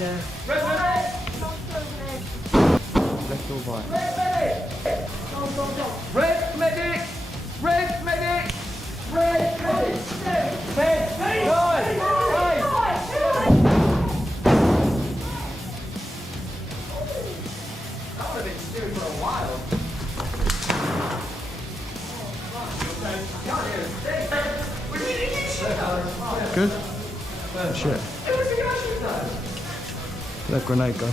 Yeah. Red medic! Left or right? Red medic! Go, go, go! Red medic! Red medic! Red medic! 10, 9, 8! I would have been stewing for a while. Good? Oh shit. Let grenade go.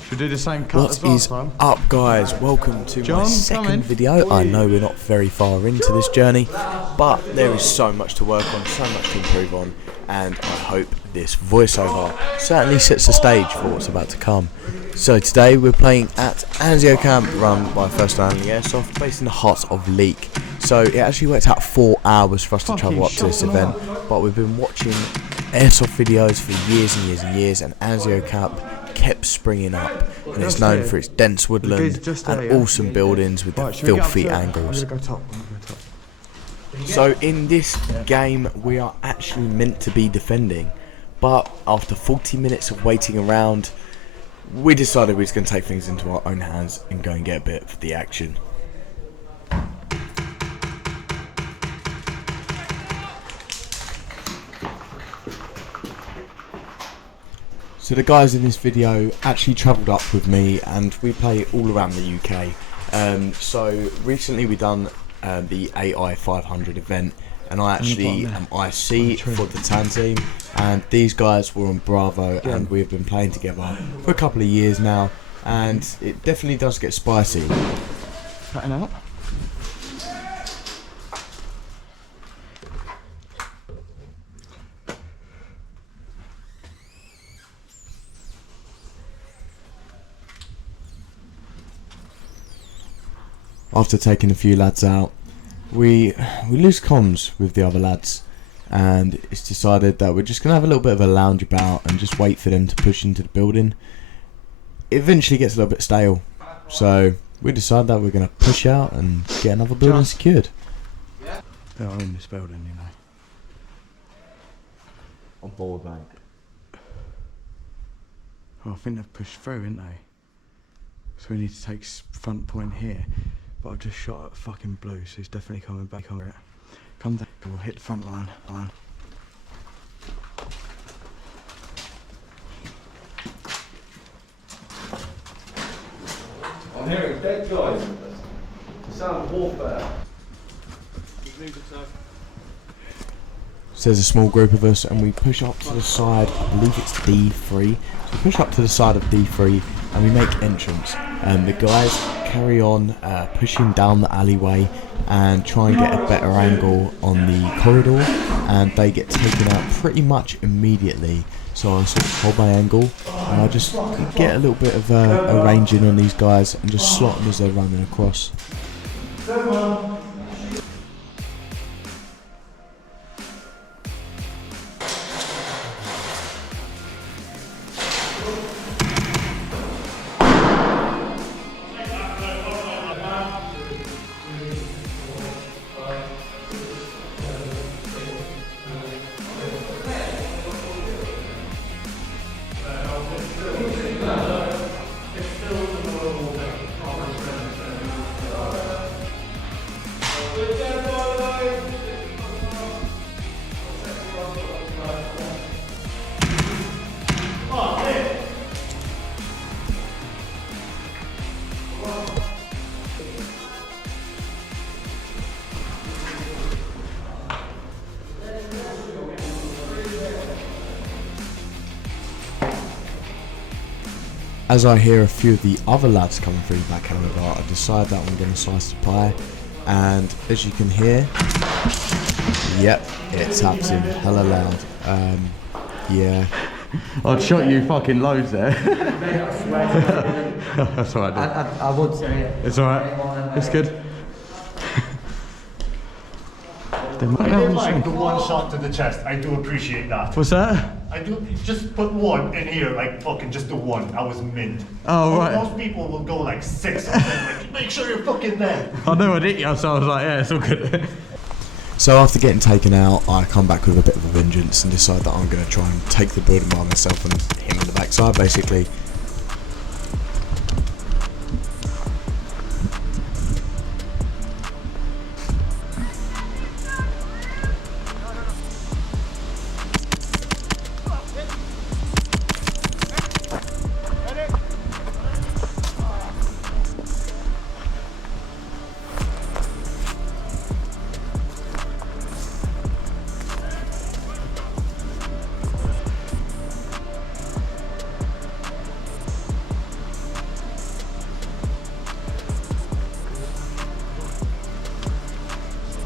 Should we do the same cut as last time? What is up, guys? Welcome to my second video. I know we're not very far into this journey, but there is so much to work on, so much to improve on, and I hope this voiceover certainly sets the stage for what's about to come. So today we're playing at Anzio camp, run by First and Only Airsoft, based in the heart of Leek. So it actually worked out 4 hours for us to travel up to this event, but we've been watching Airsoft videos for years and years and years, and Anzio camp kept springing up, and it's known for its dense woodland and awesome buildings with the filthy angles. So in this game we are actually meant to be defending, but after 40 minutes of waiting around, we decided we were just going to take things into our own hands and go and get a bit of the action. So the guys in this video actually travelled up with me, and we play all around the UK. So recently we done the AI 500 event, and I actually am IC for the TAN team, and these guys were on Bravo, and we've been playing together for a couple of years now, and it definitely does get spicy. Cutting out. After taking a few lads out, we lose comms with the other lads, and it's decided that we're just going to have a little bit of a lounge about and just wait for them to push into the building. It eventually gets a little bit stale, so we decide that we're going to push out and get another building secured. They are in this building, you know. On board, mate. Oh, I think they've pushed through, haven't they? So we need to take front point here. But I've just shot at fucking blue, so he's definitely coming back on it. Come down, we'll hit the front line. I'm hearing dead guys. The sound of warfare. So there's a small group of us, and we push up to the side. I believe it's D3. So we push up to the side of D3, and we make entrance. The guys carry on pushing down the alleyway and try and get a better angle on the corridor, and they get taken out pretty much immediately. So I sort of hold my angle, and I just get a little bit of a range in on these guys and just slot them as they're running across. As I hear a few of the other lads coming through the back end of the bar, I decide that I'm going to slice the pie, and as you can hear, yep, it taps in hella loud. Yeah. I'd shot you fucking loads there. That's alright, dude. I would say it. It's alright. It's good. They might I not did be like the sure. one shot to the chest. I do appreciate that. What's that? I do just put one in here, like fucking just the one. I was mint. Oh, right. Most people will go like 6 or 7. Like, make sure you're fucking there. I know I'd hit you, so I was like, yeah, it's all good. So after getting taken out, I come back with a bit of a vengeance and decide that I'm going to try and take the building by myself and hit him in the backside basically.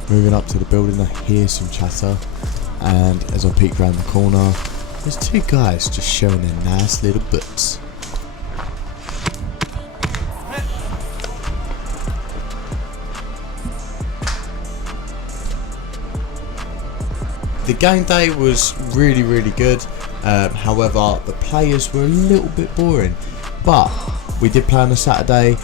Moving up to the building, I hear some chatter, and as I peek around the corner, there's two guys just showing their nice little butts. The game day was really good, however the players were a little bit boring, but we did play on a Saturday,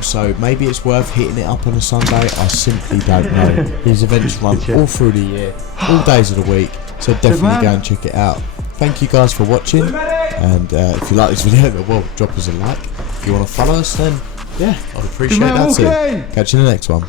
so maybe it's worth hitting it up on a Sunday. I simply don't know. These events run all through the year, all days of the week, so definitely go and check it out. Thank you guys for watching, and if you like this video, well, drop us a like. If you want to follow us, then yeah, I'd appreciate that too. Catch you in the next one.